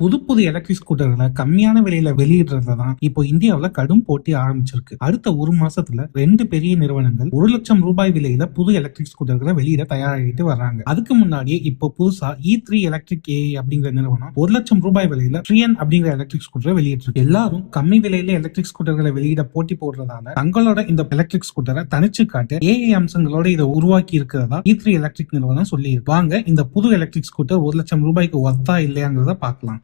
புது புது எலக்ட்ரிக் ஸ்கூட்டர்களை கம்மியான விலையில வெளியிடுறதுல தான் இப்போ இந்தியாவுல கடும் போட்டி ஆரம்பிச்சிருக்கு. அடுத்த ஒரு மாசத்துல 2 பெரிய நிறுவனங்கள் 1 லட்சம் ரூபாய் விலையில புது எலக்ட்ரிக் ஸ்கூட்டர்களை வெளியிட தயாராகிட்டு வர்றாங்க. அதுக்கு முன்னாடியே இப்போ புதுசா E3 எலக்ட்ரிக் ஏஐ அப்படிங்கிற நிறுவனம் 1 லட்சம் ரூபாய் விலையில ட்ரியன் அப்படிங்கிற எலக்ட்ரிக் ஸ்கூட்டரை வெளியிட்டிருக்கு. எல்லாரும் கம்மி விலையில எலக்ட்ரிக் ஸ்கூட்டர்களை வெளியிட போட்டி போடுறதால தங்களோட இந்த எலக்ட்ரிக் ஸ்கூட்டரை தனிச்சு காட்ட ஏஐ அம்சங்களோட இதை உருவாக்கி இருக்கிறதா E3 எலக்ட்ரிக் நிறுவனம் சொல்லி வாங்க இந்த புது எலக்ட்ரிக் ஸ்கூட்டர் 1 லட்சம் ரூபாய்க்கு ஒர்த்தா இல்லையாங்கிறத பார்க்கலாம்.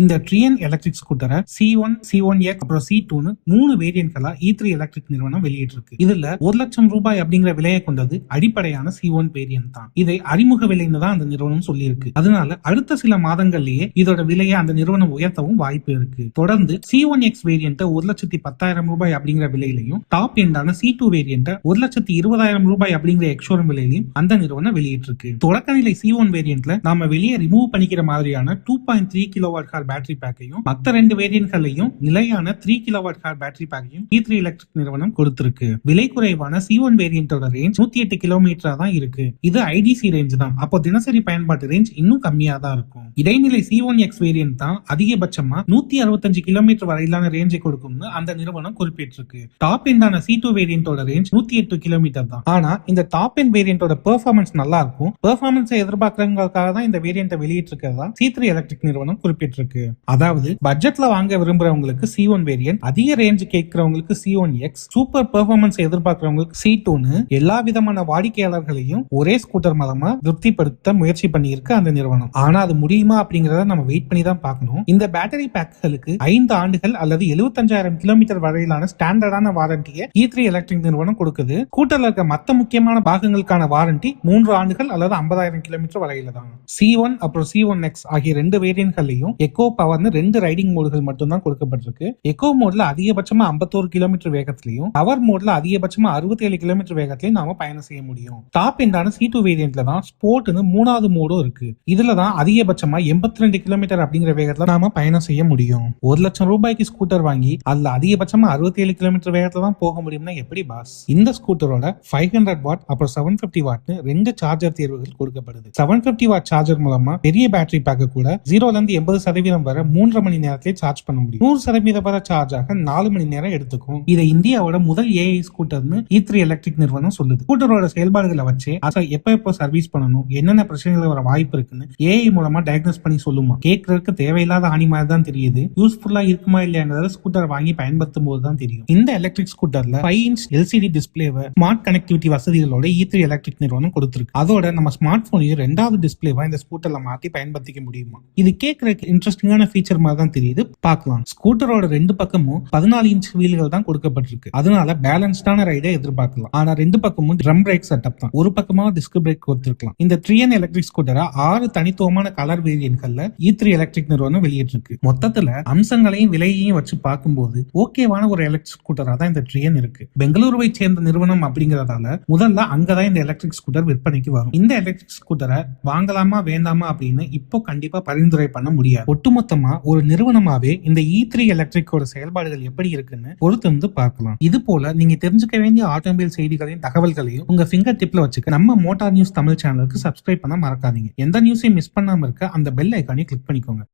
இந்த ட்ரியன் எலக்ட்ரிக் ஸ்கூட்டரை C1, C1X அப்புறம் C2னு 3 வேரியன்ட்களா E3 எலக்ட்ரிக் நிறுவனம் வெளியிட்டிருக்கு. இதுல 1 லட்சம் ரூபாய் அப்படிங்கிற விலையை கொண்டது அடிப்படையான C1 வேரியன்ட் தான். இதை அறிமுக விலைன்னு தான் அந்த நிறுவனம் சொல்லியிருக்கு. அதனால அடுத்த சில மாதங்கள்லயே இதோட விலையை அந்த நிறுவனம் உயர்த்தவும் வாய்ப்பு இருக்கு. தொடர்ந்து C1X வேரியன்ட் 1,10,000 ரூபாய் அப்படிங்கிற விலையிலையும் டாப் எண்டான C2 வேரியன்ட் 1,20,000 ரூபாய் அப்படிங்கிற எக்ஸ்ஷோரூம் விலையிலையும் அந்த நிறுவனம் வெளியிட்டிருக்கு. தொடக்க நிலை C1 வேரியன்ட்ல நாம வெளியே ரிமூவ் பண்ணிக்கிற மாதிரியான 2.3 கிலோவாட் பேட்டரி பேக்கையும் மத்த 2 வேரியன்ட்களையும் நிலையான 3 கிலோவாட் பேட்டரி பேக்கையும் E3 எலக்ட்ரிக் நிறுவனம் கொடுத்திருக்கு. விலை குறைவான C1 வேரியன்டோட ரேஞ்ச் 108 கிலோமீட்டரா தான் இருக்கு. இது IDC ரேஞ்ச் தான். அப்போ தினசரி பயன்பாட்டு ரேஞ்ச் இன்னும் கம்மியா தான் இருக்கும். இடைநிலை C1X வேரியன்ட் தான் அதிகபட்சமா 165 கிலோமீட்டர் வரையிலான ரேஞ்சை கொடுக்கும்னு அந்த நிறுவனம் குறிப்பிட்டிருக்கு. டாப் எண்டான C2 வேரியன்டோட ரேஞ்ச் 108 கிலோமீட்டர் தான். ஆனா இந்த டாப் எண்ட் வேரியன்டோட பெர்ஃபார்மன்ஸ் நல்லா இருக்கும். பெர்ஃபார்மன்ஸை எதிர்பார்க்கறவங்களுக்காக தான் இந்த வேரியன்ட்டை வெளியிட்டிருக்கிறதா C3 எலக்ட்ரிக் நிறுவனம் குறிப்பிட்டிருக்கு. அதாவது பட்ஜெட்ல வாங்க விரும்புறவங்களுக்கு C1 வேரியன்ட், அதிக ரேஞ்ச் கேட்கிறவங்களுக்கு C1X, சூப்பர் பெர்ஃபார்மன்ஸ் எதிர்பார்க்கிறவங்களுக்கு C2னு எல்லா விதமான வாடிக்கையாளர்களையும் ஒரே ஸ்கூட்டர் மூலமா திருப்திப்படுத்த முயற்சி பண்ணியிருக்கு அந்த நிறுவனம். ஆனா அது முடியுமா அப்படிங்கறத நம்ம வெயிட் பண்ணி தான் பார்க்கணும். இந்த பேட்டரி பேக்குகளுக்கு 5 ஆண்டுகள் அல்லது 75,000 கிலோமீட்டர் வரையிலான ஸ்டாண்டர்டான வாரண்டியை E3 எலக்ட்ரிக் நிறுவனம் கொடுக்குது. ஸ்கூட்டர்ல இருக்க மத்த முக்கியமான பாகங்களுக்கான வாரண்டி 3 ஆண்டுகள் அல்லது 50,000 கிலோமீட்டர் வரையில தான். C1 அப்புறம் C1X ஆகிய 2 வேரியன்ட்களையும் எக்கோ பவர்னு 2 ரைடிங் மோடுகள் மட்டும் தான் கொடுக்கப்பட்டிருக்கு. எக்கோ மோட்ல அதிகபட்சமா 51 கிலோமீட்டர் வேகத்திலையும் பவர் மோட்ல அதிகபட்சமா 67 கிலோமீட்டர் வேகத்திலையும் நாம பயணம் செய்ய முடியும். டாப் எண்டான C2 வேரியன்ட்ல தான் ஸ்போர்ட்னு 3வது மோடும் இருக்கு. இதுல தான் அதிகபட்சமா 82 கிலோமீட்டர் அப்படிங்கிற வேகத்துல நாம பயணம் செய்ய முடியும். 1 லட்சம் ரூபாய்க்கு ஸ்கூட்டர் வாங்கி அதுல அதிகபட்சமா 67 கிலோமீட்டர் வேகத்துல தான் போக முடியும்னா எப்படி பாஸ்? இந்த ஸ்கூட்டரோட 500 வாட் அப்புறம் 750 வாட்னு 2 சார்ஜர் தேர்வுகள் கொடுக்கப்படுது. 750 வாட் சார்ஜர் மூலமா பெரிய பேட்டரி பேக்க கூட 0ல இருந்து 80% வரை 3.5 மணி நேரத்திலே சார்ஜ் பண்ண முடியும். 100% வரை சார்ஜ் ஆக 4 மணி நேரம் எடுத்துக்கும். இதை இந்தியாவோட முதல் ஏஐ ஸ்கூட்டர்னு E3 எலக்ட்ரிக் நிறுவனம் சொல்லுது. ஸ்கூட்டரோட செயல்பாடுகளை வச்சு அதை எப்ப சர்வீஸ் பண்ணணும், என்னென்ன பிரச்சனைகள் வர வாய்ப்பு இருக்குன்னு ஏஐ மூலமா டயக்னோஸ் பண்ணி சொல்லுமா. கேட்கறதுக்கு தேவையில்லாத ஆணி மாதிரி தான் தெரியுது. யூஸ்ஃபுல்லா இருக்குமா இல்லையாங்கிறத ஸ்கூட்டர் வாங்கி பயன்படுத்தும் போது தான் தெரியும். இந்த எலக்ட்ரிக் ஸ்கூட்டர்ல 5 இன்ச் LCD டிஸ்பிளேவை ஸ்மார்ட் கனெக்டிவிட்டி வசதிகளோட E3 எலக்ட்ரிக் நிறுவனம் கொடுத்திருக்கு. அதோட நம்ம ஸ்மார்ட் போனையும் 2வது டிஸ்பிளேவா இந்த ஸ்கூட்டர்ல மாத்தி பயன்படுத்திக்க முடியுமா. இது கேட்கறதுக்கு இன்ட்ரெஸ்டிங்கான ஃபீச்சர் மாதிரி தான் தெரியுது. பார்க்கலாம். ஸ்கூட்டரோட 2 பக்கமும் 14 இன்ச் வீல்கள் தான் கொடுக்கப்பட்டிருக்கு. அதனால பேலன்ஸ்டான ரைடை எதிர்பார்க்கலாம். ஆனா 2 பக்கமும் ட்ரம் பிரேக் செட்டப் தான். ஒரு பக்கமா டிஸ்க் பிரேக் கொடுத்திருக்கலாம். இந்த ட்ரியன் எலக்ட்ரிக் ஸ்கூட்டரை 6 தனித்துவமான கலர் வேரியன்ட்கள்ல E3 எலக்ட்ரிக் நிறுவனம் வெளியிட்டிருக்கு. மொத்தத்துல அம்சங்களையும் விலையையும் வச்சு பார்க்கும்போது ஓகேவான ஒரு எலக்ட்ரிக் ஸ்கூட்டரா தான் இந்த ட்ரியன் இருக்கு. பெங்களூருவை சேர்ந்த நிறுவனம் அப்படிங்கறதால முதல்ல அங்கதான் இந்த எலக்ட்ரிக் ஸ்கூட்டர் விற்பனைக்கு வரும். இந்த எலக்ட்ரிக் ஸ்கூட்டரை வாங்கலாமா வேண்டாமா அப்படின்னு இப்போ கண்டிப்பா பரிந்துரை பண்ண முடியாது. ஒட்டுமொத்தமா ஒரு நிறுவனமாவே இந்த E3 எலக்ட்ரிக்கோட செயல்பாடுகள் எப்படி இருக்குன்னு பொறுத்து வந்து பார்க்கலாம். இது போல நீங்க தெரிஞ்சுக்க வேண்டிய ஆட்டோமொபைல் செய்திகளையும் தகவல்களையும் உங்க ஃபிங்கர் டிப்ல வச்சுக்க நம்ம மோட்டார் நியூஸ் தமிழ் சேனலுக்கு சப்ஸ்கிரைப் பண்ண மறக்காதீங்க. எந்த நியூஸையும் மிஸ் பண்ணாம இருக்க அந்த பெல் ஐக்கானை கிளிக் பண்ணிக்கோங்க.